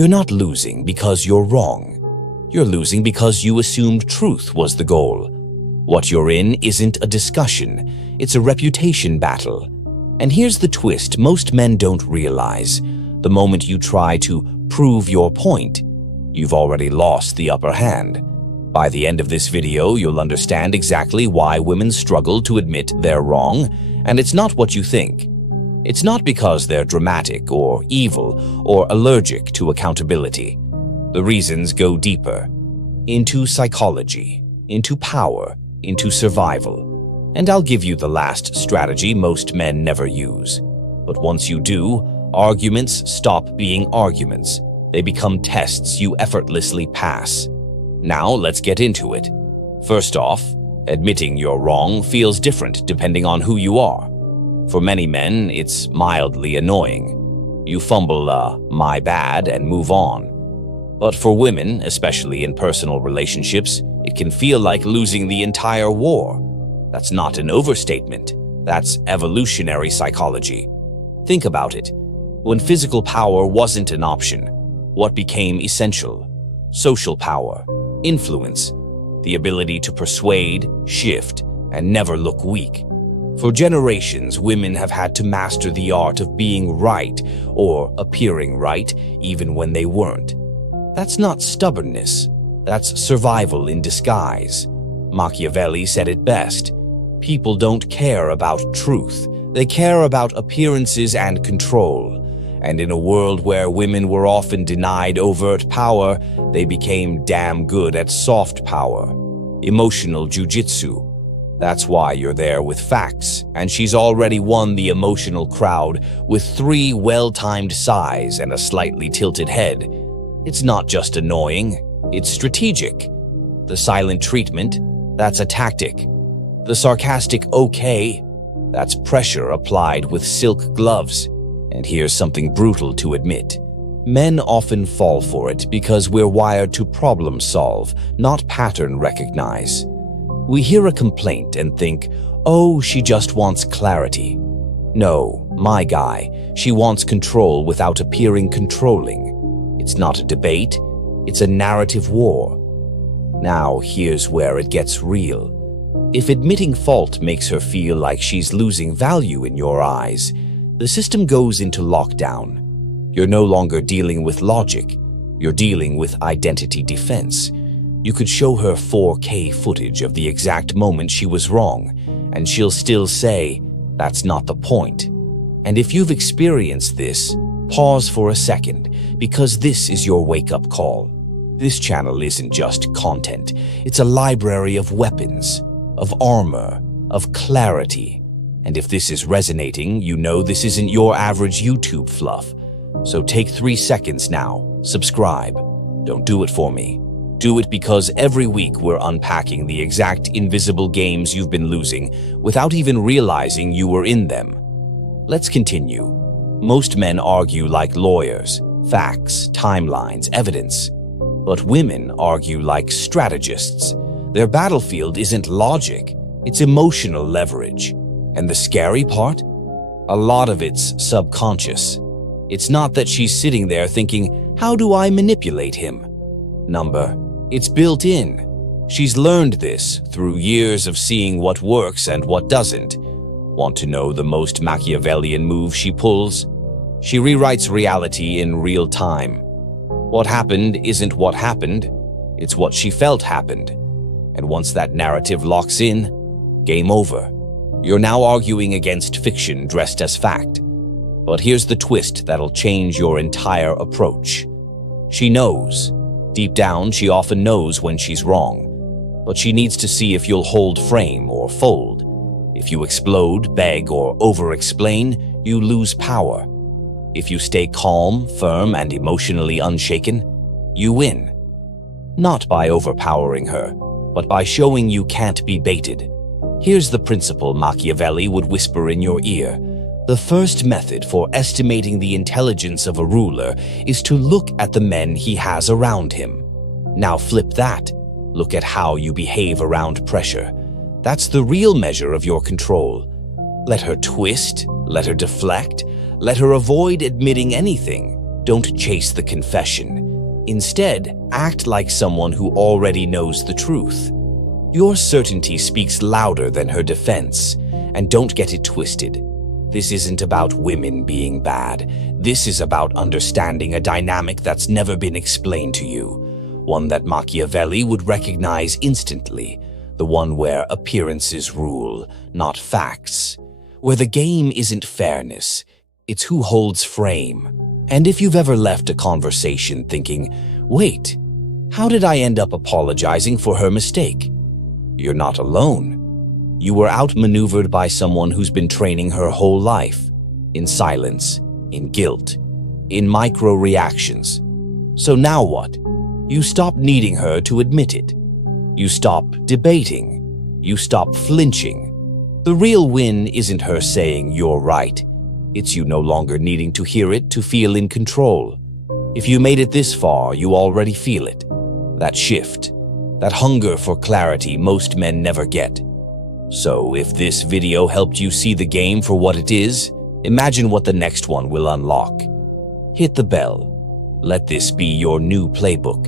You're not losing because you're wrong. You're losing because you assumed truth was the goal. What you're in isn't a discussion, it's a reputation battle. And here's the twist most men don't realize. The moment you try to prove your point, you've already lost the upper hand. By the end of this video, you'll understand exactly why women struggle to admit they're wrong, and it's not what you think. It's not because they're dramatic or evil or allergic to accountability. The reasons go deeper, into psychology, into power, into survival. And I'll give you the last strategy most men never use. But once you do, arguments stop being arguments. They become tests you effortlessly pass. Now let's get into it. First off, admitting you're wrong feels different depending on who you are. For many men, it's mildly annoying. You fumble "my bad" and move on. But for women, especially in personal relationships, it can feel like losing the entire war. That's not an overstatement. That's evolutionary psychology. Think about it. When physical power wasn't an option, what became essential? Social power, influence, the ability to persuade, shift, and never look weak. For generations, women have had to master the art of being right or appearing right even when they weren't. That's not stubbornness. That's survival in disguise. Machiavelli said it best. People don't care about truth. They care about appearances and control. And in a world where women were often denied overt power, they became damn good at soft power, emotional jujitsu. That's why you're there with facts, and she's already won the emotional crowd with 3 well-timed sighs and a slightly tilted head. It's not just annoying, it's strategic. The silent treatment, that's a tactic. The sarcastic okay, that's pressure applied with silk gloves. And here's something brutal to admit. Men often fall for it because we're wired to problem solve, not pattern recognize. We hear a complaint and think, oh, she just wants clarity. No, my guy, she wants control without appearing controlling. It's not a debate, it's a narrative war. Now, here's where it gets real. If admitting fault makes her feel like she's losing value in your eyes, the system goes into lockdown. You're no longer dealing with logic, you're dealing with identity defense. You could show her 4K footage of the exact moment she was wrong, and she'll still say, that's not the point. And if you've experienced this, pause for a second, because this is your wake-up call. This channel isn't just content, it's a library of weapons, of armor, of clarity. And if this is resonating, you know this isn't your average YouTube fluff. So take 3 seconds now, subscribe. Don't do it for me. Do it because every week we're unpacking the exact invisible games you've been losing without even realizing you were in them. Let's continue. Most men argue like lawyers, facts, timelines, evidence. But women argue like strategists. Their battlefield isn't logic, it's emotional leverage. And the scary part? A lot of it's subconscious. It's not that she's sitting there thinking, how do I manipulate him? It's built in. She's learned this through years of seeing what works and what doesn't. Want to know the most Machiavellian move she pulls? She rewrites reality in real time. What happened isn't what happened, it's what she felt happened. And once that narrative locks in, game over. You're now arguing against fiction dressed as fact. But here's the twist that'll change your entire approach. She knows. Deep down, she often knows when she's wrong. But she needs to see if you'll hold frame or fold. If you explode, beg, or over-explain, you lose power. If you stay calm, firm, and emotionally unshaken, you win. Not by overpowering her, but by showing you can't be baited. Here's the principle Machiavelli would whisper in your ear. The first method for estimating the intelligence of a ruler is to look at the men he has around him. Now flip that. Look at how you behave around pressure. That's the real measure of your control. Let her twist, let her deflect, let her avoid admitting anything. don't chase the confession. Instead, act like someone who already knows the truth. Your certainty speaks louder than her defense, and don't get it twisted. This isn't about women being bad. This is about understanding a dynamic that's never been explained to you, one that Machiavelli would recognize instantly, the one where appearances rule, not facts, where the game isn't fairness, it's who holds frame. And if you've ever left a conversation thinking, wait, how did I end up apologizing for her mistake? You're not alone. You were outmaneuvered by someone who's been training her whole life, in silence, in guilt, in micro-reactions. So now what? You stop needing her to admit it. You stop debating. You stop flinching. The real win isn't her saying you're right. It's you no longer needing to hear it to feel in control. If you made it this far, you already feel it. That shift, that hunger for clarity most men never get. So if this video helped you see the game for what it is, imagine what the next one will unlock. Hit the bell. Let this be your new playbook.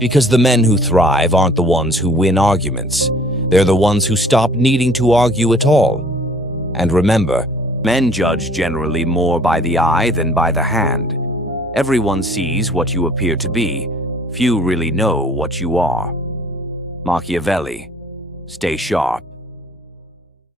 Because the men who thrive aren't the ones who win arguments. They're the ones who stop needing to argue at all. And remember, men judge generally more by the eye than by the hand. Everyone sees what you appear to be. Few really know what you are. Machiavelli, stay sharp.